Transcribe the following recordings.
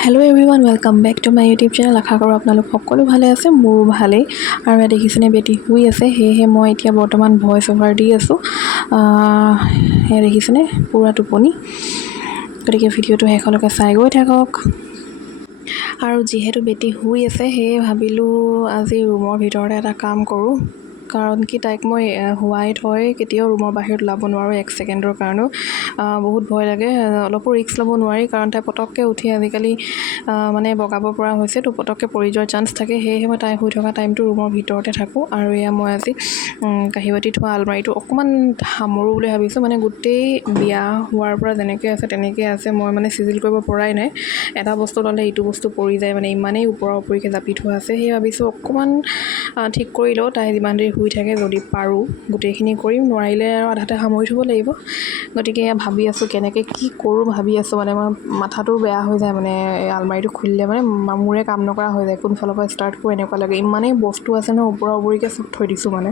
Hello' everyone welcome back to my YouTube channel. আশা কৰোঁ আপোনালোক সকলো ভালে আছে, মোৰো ভালেই। আৰু ইয়াত দেখিছেনে বেটি শুই আছে, সেয়েহে মই এতিয়া বৰ্তমান ভইচ অভাৰ দি আছোঁ। সেয়া দেখিছেনে পূৰা টোপনি, গতিকে ভিডিঅ'টো শেষলৈকে চাই গৈ থাকক। আৰু যিহেতু বেটি শুই আছে, সেয়ে ভাবিলোঁ আজি ৰুমৰ ভিতৰতে এটা কাম কৰোঁ। কাৰণ কি তাইক মই শুৱাই থৈ কেতিয়াও ৰুমৰ বাহিৰত ওলাব নোৱাৰোঁ, 1 ছেকেণ্ডৰ কাৰণেও। বহুত ভয় লাগে, অলপো ৰিস্ক ল'ব নোৱাৰি, কাৰণ তাই পটককৈ উঠি আজিকালি মানে বগাব পৰা হৈছে, তো পটককৈ পৰি যোৱাৰ চান্স থাকে। সেয়েহে মই তাই শুই থকা টাইমটো ৰুমৰ ভিতৰতে থাকোঁ। আৰু এয়া মই আজি কাঁহী বাতি থোৱা আলমাৰিটো অকণমান সামৰোঁ বুলি ভাবিছোঁ। মানে গোটেই বিয়া হোৱাৰ পৰা যেনেকৈ আছে তেনেকৈ আছে, মই মানে চিজিল কৰিব পৰাই নাই। এটা বস্তু ল'লে ইটো বস্তু পৰি যায়, মানে ইমানেই ওপৰা ওপৰিকৈ জাপি থোৱা আছে। সেয়ে ভাবিছোঁ অকণমান ঠিক কৰি লওঁ, তাই যিমান দেৰি শুই থাকে। যদি পাৰোঁ গোটেইখিনি কৰিম, নোৱাৰিলে আৰু আধাতে সামৰি থ'ব লাগিব। গতিকে এয়া ভাবি আছোঁ কেনেকৈ কি কৰোঁ ভাবি আছোঁ। মানে মই মাথাটো বেয়া হৈ যায়, মানে এই আলমাৰিটো খুলিলে মানে মোৰে কাম নকৰা হৈ যায়, কোনফালৰ পৰা ষ্টাৰ্ট কৰোঁ এনেকুৱা লাগে। ইমানেই বস্তু আছে ন, ওপৰা ওপৰিকৈ চব থৈ দিছোঁ মানে।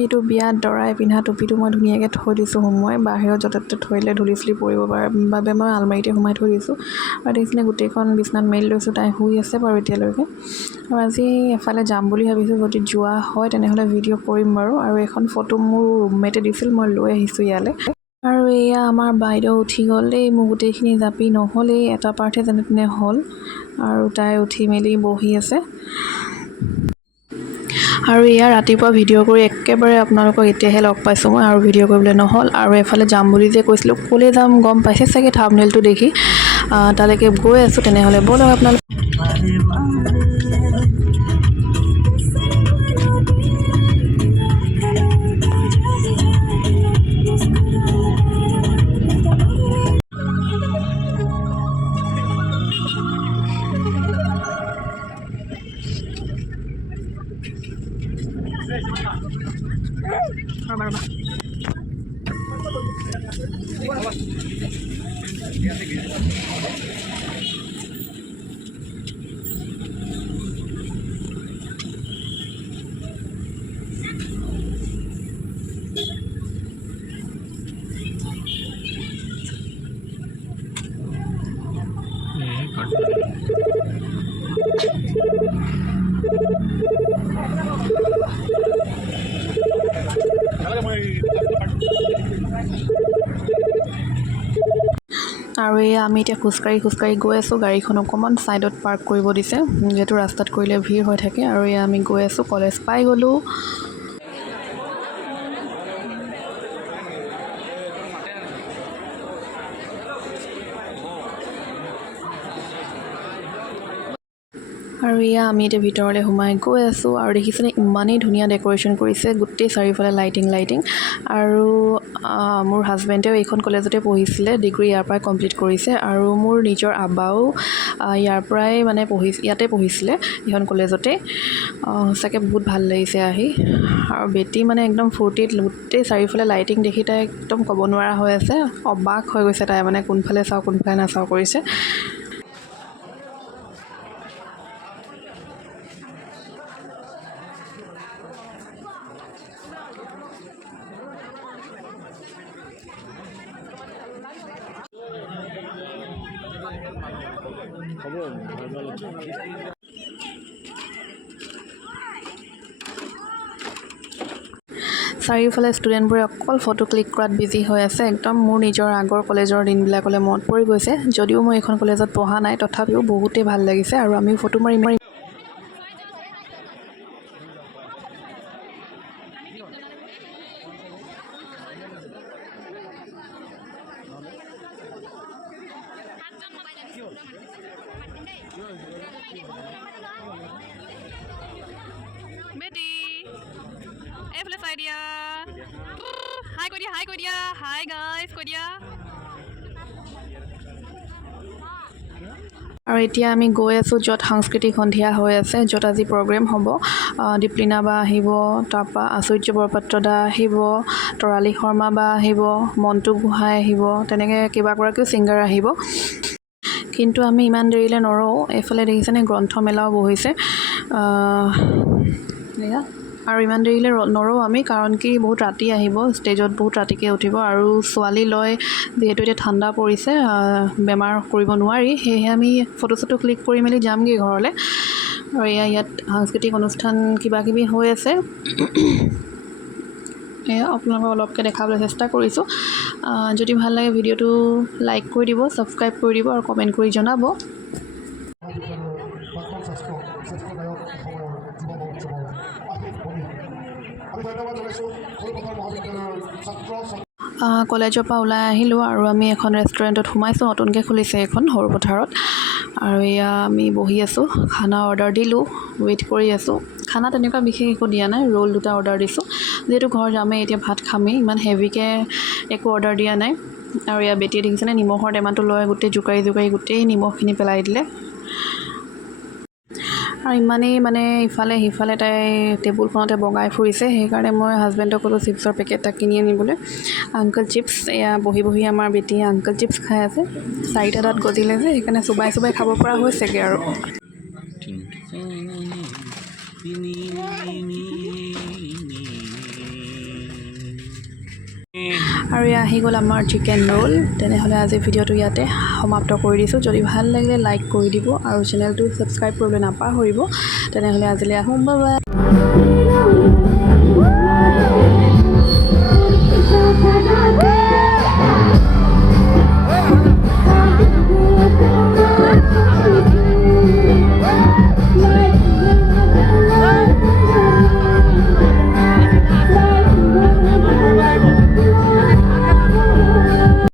এইটো বিয়াত দৰাই পিন্ধা টুপিটো মই ধুনীয়াকৈ থৈ দিছোঁ সোমোৱাই। বাহিৰত য'তে ত'তে থৈ দিলে ধূলি চুলি পৰিব পাৰে বাবে মই আলমাৰিতে সোমাই থৈ দিছোঁ। আৰু দেখিছিলে গোটেইখন বিচনাত মেলি লৈছোঁ। তাই শুই আছে বাৰু এতিয়ালৈকে। আৰু আজি এফালে যাম বুলি ভাবিছোঁ, যদি যোৱা হয় তেনেহ'লে ভিডিঅ' কৰিম বাৰু। আৰু এখন ফটো মোৰ ৰুমমেটে দিছিল, মই লৈ আহিছোঁ ইয়ালৈ। আৰু এয়া আমাৰ বাইদেউ উঠি গ'ল দেই। মোৰ গোটেইখিনি জাপি নহ'লেই, এটা পাৰ্টহে যেনে তেনে হ'ল। আৰু তাই উঠি মেলি বহি আছে। আৰু এয়া ৰাতিপুৱা ভিডিঅ' কৰি একেবাৰে আপোনালোকক এতিয়াহে লগ পাইছোঁ মই, আৰু ভিডিঅ' কৰিবলৈ নহ'ল। আৰু এফালে যাম বুলি যে কৈছিলোঁ, ক'লৈ যাম গম পাইছে চাগে থাম্বনেইলটো দেখি। তালৈকে গৈ আছোঁ। তেনেহ'লে ব'লক আপোনালোক। আৰু এয়া আমি এতিয়া খোজকাঢ়ি গৈ আছোঁ। গাড়ীখন অকণমান ছাইডত পাৰ্ক কৰিব দিছে, যিহেতু ৰাস্তাত কৰিলে ভিৰ হৈ থাকে। আৰু এয়া আমি গৈ আছোঁ, কলেজ পাই গ'লোঁ। আৰু এয়া আমি এতিয়া ভিতৰলৈ সোমাই গৈ আছোঁ। আৰু দেখিছেনে ইমানেই ধুনীয়া ডেক'ৰেশ্যন কৰিছে, গোটেই চাৰিওফালে লাইটিং। আৰু মোৰ হাজবেণ্ডেও এইখন কলেজতে পঢ়িছিলে, ডিগ্ৰী ইয়াৰ পৰাই কমপ্লিট কৰিছে। আৰু মোৰ নিজৰ আব্বাও ইয়াৰ পৰাই মানে ইয়াতে পঢ়িছিলে, এইখন কলেজতে। সঁচাকৈ বহুত ভাল লাগিছে আহি। আৰু বেটি মানে একদম ফূৰ্তিত, গোটেই চাৰিওফালে লাইটিং দেখি তাই একদম ক'ব নোৱাৰা হৈ আছে, অবাক হৈ গৈছে তাই, মানে কোনফালে চাওঁ কোনফালে নাচাওঁ কৰিছে। চাৰিওফালে ষ্টুডেণ্টবোৰে অকল ফটো ক্লিক কৰাত বিজি হৈ আছে। একদম মোৰ নিজৰ আগৰ কলেজৰ দিনবিলাকলৈ মনত পৰি গৈছে। যদিও মই এইখন কলেজত পঢ়া নাই, তথাপিও বহুতেই ভাল লাগিছে। আৰু আমিও ফটো মাৰি বেটি এইফালে চাই দিয়া, হাই কৈ দিয়া, হাই গাইজ কৈ দিয়া। আৰু এতিয়া আমি গৈ আছোঁ য'ত সাংস্কৃতিক সন্ধিয়া হৈ আছে, য'ত আজি প্ৰগ্ৰেম হ'ব। দীপলিনা বা আহিব, তাৰপৰা আচুৰ্য বৰপাত্ৰ দা আহিব, তৰালী শৰ্মা বা আহিব, মণ্টু গোহাঁই আহিব, তেনেকৈ কেইবাগৰাকীও ছিংগাৰ আহিব। কিন্তু আমি ইমান দেৰিলৈ নৰওঁ। এইফালে দেখিছেনে গ্ৰন্থমেলাও বহিছে। এয়া আৰু ইমান দেৰিলৈ নৰওঁ আমি, কাৰণ কি বহুত ৰাতি আহিব, ষ্টেজত বহুত ৰাতিকৈ উঠিব আৰু ছোৱালী লৈ যিহেতু এতিয়া ঠাণ্ডা পৰিছে, বেমাৰ কৰিব নোৱাৰি, সেয়েহে আমি ফটো চটো ক্লিক কৰি মেলি যামগৈ ঘৰলৈ। আৰু ইয়াত সাংস্কৃতিক অনুষ্ঠান কিবাকিবি হৈ আছে, এয়া আপোনালোকক অলপকৈ দেখাবলৈ চেষ্টা কৰিছোঁ। যদি ভাল লাগে ভিডিঅ'টো লাইক কৰি দিব, ছাবস্ক্ৰাইব কৰি দিব আৰু কমেণ্ট কৰি জনাব। কলেজৰ পৰা ওলাই আহিলোঁ আৰু আমি এখন ৰেষ্টুৰেণ্টত সোমাইছোঁ, নতুনকৈ খুলিছে এখন সৰু পথাৰত। আৰু এয়া আমি বহি আছোঁ, খানা অৰ্ডাৰ দিলোঁ, ৱেইট কৰি আছোঁ। খানা তেনেকুৱা বিশেষ একো দিয়া নাই, ৰোল 2টা অৰ্ডাৰ দিছোঁ, যিহেতু ঘৰ যামেই এতিয়া ভাত খামেই, ইমান হেভিকৈ একো অৰ্ডাৰ দিয়া নাই। আৰু এয়া বেটিয়ে দেখিছেনে নিমখৰ টেমাটো লৈ গোটেই জোকাৰি গোটেই নিমখখিনি পেলাই দিলে। আৰু ইমানেই মানে ইফালে সিফালে তাই টেবুলখনতে বগাই ফুৰিছে, সেইকাৰণে মই হাজবেণ্ডক ক'লোঁ চিপছৰ পেকেট এটা কিনি আনিবলৈ। আংকল চিপছ, এয়া বহি আমাৰ বেটিয়ে আংকল চিপছ খাই আছে, 4টা দাঁত গজিলে যে সেইকাৰণে চোবাই খাব পৰা হৈছেগৈ আৰু। আৰু এয়া আহি গ'ল আমাৰ চিকেন ৰোল। তেনেহ'লে আজি ভিডিঅ'টো ইয়াতে সমাপ্ত কৰি দিছোঁ। যদি ভাল লাগিলে লাইক কৰি দিব আৰু চেনেলটো ছাবস্ক্ৰাইব কৰিবলৈ নাপাহৰিব। তেনেহ'লে আজিলৈ আহোঁ, বাই বাই।